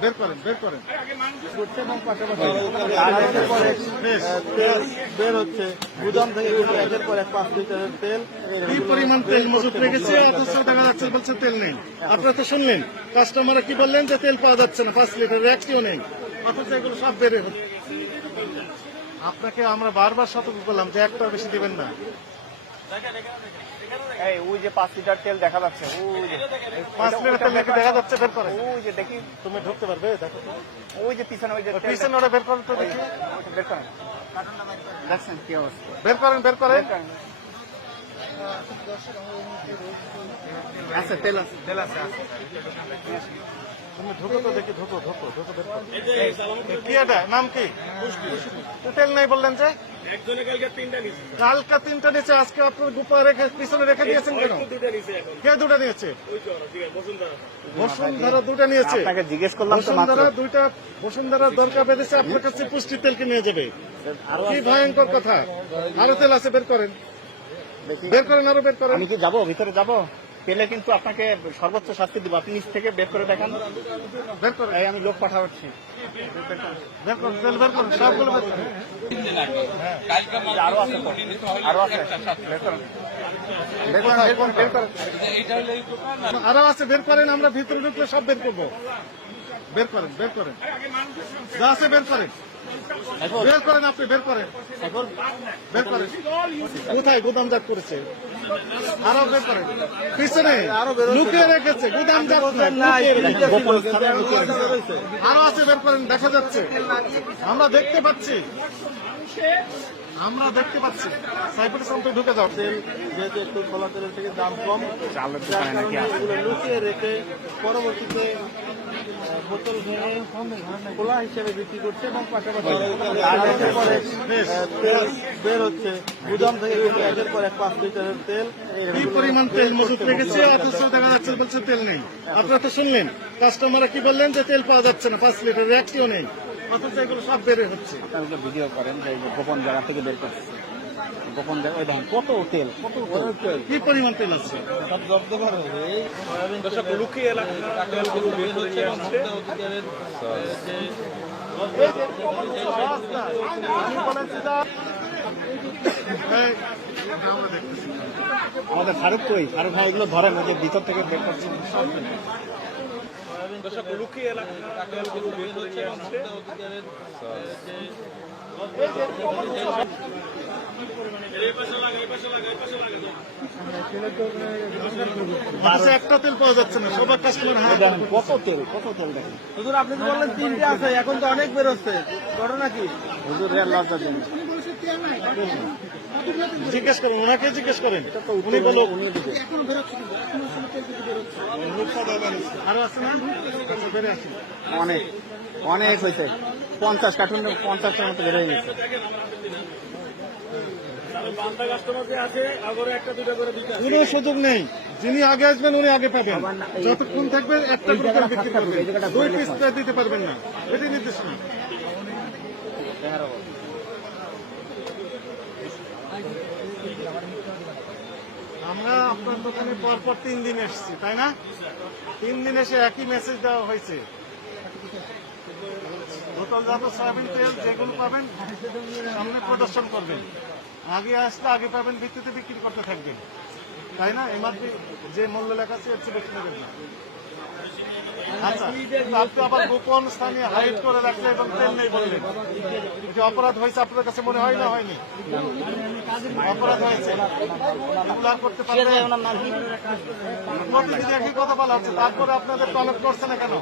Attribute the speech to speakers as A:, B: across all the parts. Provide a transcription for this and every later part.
A: বের করেন বের করেন। এবং পাশাপাশি আড়াইশের পর এক, তেল বের হচ্ছে। গুদাম থেকে একের পর এক পাঁচ লিটারের তেল।
B: কি পরিমাণ তেল মজুত রেখেছে? অথচ দেখা যাচ্ছে বলছে তেল নেই। আপনারা তো শুনলেন কাস্টমার কি বললেন যে তেল পাওয়া যাচ্ছে না পাঁচ লিটার একটিও নেই। অথচ এগুলো সব বেড়ে হচ্ছে। আপনাকে আমরা বারবার সতর্ক করলাম যে একটা বেশি দেবেন না।
C: এই ওই যে পাঁচ লিটার তেল দেখা যাচ্ছে ওই যে
B: পাঁচ লিটার তেল দেখা যাচ্ছে। বের করে।
C: ওই যে দেখি
B: তুমি ঢুকতে পারবে দেখো।
C: ওই যে পিছনে ওই যে
B: পিছনে ওটা বের করেন তো দেখি।
C: বের করেন। দেখছেন কি অবস্থা?
B: বের করেন বের করেন।
C: তেল আছে। তেল আছে
B: তুমি ঢুকো তো দেখি ঢুকো ঢুকো ঢুকো বের করো। কি এটা? নাম কি? তেল নাই বললেন যে? কালকা তিনটা নিচে আজকে আপনার গুপা রেখে পিছনে রেখে দিয়েছেন কেন? কে দুটা নিয়েছে? বসুন্ধরা। দুটা নিয়েছে।
C: আপনাকে জিজ্ঞেস করলাম তো
B: বসুন্ধরা দুইটা বসুন্ধরার দরকার বেঁধেছে আপনার কাছে পুষ্টি তেলকে নিয়ে যাবে। কি ভয়ঙ্কর কথা। আরও তেল আছে বের করেন। বের করেন আরও বের করেন।
C: আমি কি যাব? ভিতরে যাব? পেলে কিন্তু আপনাকে সর্বোচ্চ শাস্তি দিব। আপনি নিচ থেকে বের করে দেখান।
B: বের
C: এই আমি লোক পাঠাচ্ছি। আরও আছে বের করেন
B: আমরা ভিতরে ঢুকলে সব বের করব। বের করেন বের করেন। যা আছে বের করেন। বের করেন আপনি বের করেন। বের করেন। কোথায় গুদামজাত করেছে? আরও বের করেন। পিছনে লুকিয়ে রেখেছে গুদামজাত আরও আছে বের করেন দেখা যাচ্ছে। আমরা দেখতে পাচ্ছি। আমরা দেখতে পাচ্ছি। সাইফুল ইসলাম তো ঢুকে যাও।
A: তেল যেহেতু একটু খোলা তেলের থেকে দাম কম
C: চালের
A: লুকিয়ে রেখে পরবর্তীতে বোতল ভেঙে খোলা হিসেবে বিক্রি করছে এবং পাশাপাশি আড়াইশের পর এক, তেল বের হচ্ছে। গুদাম থেকে কিন্তু একের পর এক পাঁচ লিটারের তেল
B: কি পরিমাণ তেল মজুত রেখেছে? অথচ দেখা যাচ্ছে বলছে তেল নেই। আপনারা তো শুনলেন কাস্টমাররা কি বললেন যে তেল পাওয়া যাচ্ছে না পাঁচ লিটার একটিও নেই। অথচ এগুলো সব বেড়ে হচ্ছে।
C: আপনারা ভিডিও করেন গোপন জায়গা থেকে বের করছে। গোপন ওই দেখেন কত তেল কত তেল।
B: কি পরিমাণ তেল আছে?
A: সব জব্দ করা হবে
C: আমাদের ফারুক কই ফারুক ভাই এগুলো ধরেন ওই যে ভিতর থেকে বের করছে।
B: একটা তেল পাওয়া যাচ্ছে না সবার কাস্টমার
C: কত তেল কত তেল দেখেন।
A: হুজুর আপনি তো বললেন তিনটে আছে এখন তো অনেক বের হচ্ছে। ঘটনা কি?
C: হুজুর
B: জিজ্ঞেস করুন ওনাকে জিজ্ঞেস করেন। উনি বলো
C: উনি দিবে।
B: আরও আছে না?
C: অনেক অনেক হয়েছে। পঞ্চাশ কার্টুন পঞ্চাশটার মতো বেড়ে গেছে।
B: কোনো সুযোগ নেই। যিনি আগে আসবেন উনি আগে পাবেন। যতক্ষণ থাকবে একটা করে করে বিক্রি করবেন দুই পিস দিতে পারবেন না। এটাই নির্দেশনা। আমরা আপনার দোকানে পর পর তিন দিন এসেছি তাই না? তিন দিন এসে একই মেসেজ দেওয়া হয়েছে। বোতলজাত সয়াবিন তেল, যেগুলো পাবেন, সামনে প্রদর্শন করবেন। আগে আসলে আগে পাবেন, ভিত্তিতে বিক্রি করতে থাকবেন। তাই না? এমআরপি যে মূল্য লেখা আছে, এর চেয়ে বেশি নেবেন না। আচ্ছা আবার গোপন স্থানে করে রাখলে এবং তেল যে অপরাধ হয়েছে আপনার কাছে মনে হয় না, হয়নি? অপরাধ হয়েছে। করতে একই কথা বলা হচ্ছে, তারপরে আপনাদের তলব করছে না কেন?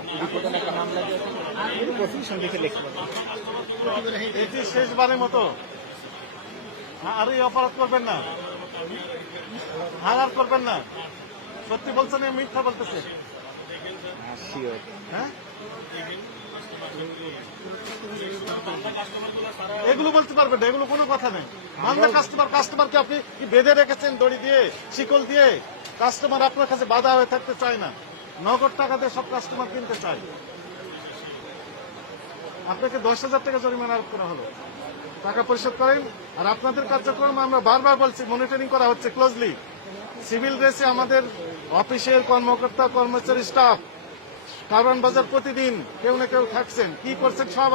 B: বলতেছে
C: হ্যাঁ,
B: হ্যাঁ এগুলো বলতে পারবেন না এগুলো কোনো কথা নেই। আমরা কাস্টমার কাস্টমারকে আপনি কি বেঁধে রেখেছেন দড়ি দিয়ে শিকল দিয়ে? কাস্টমার আপনার কাছে বাধা হয়ে থাকতে চায় না। নগদ টাকা দিয়ে সব কাস্টমার কিনতে চায়। আপনাকে দশ হাজার টাকা জরিমানা আরোপ করা হলো। টাকা পরিশোধ করেন। আর আপনাদের কার্যক্রম আমরা বারবার বলছি মনিটরিং করা হচ্ছে ক্লোজলি সিভিল ড্রেসে আমাদের অফিসের কর্মকর্তা, কর্মচারী স্টাফ কারণ বাজার প্রতিদিন কেউ না কেউ থাকছেন। কি করছেন সব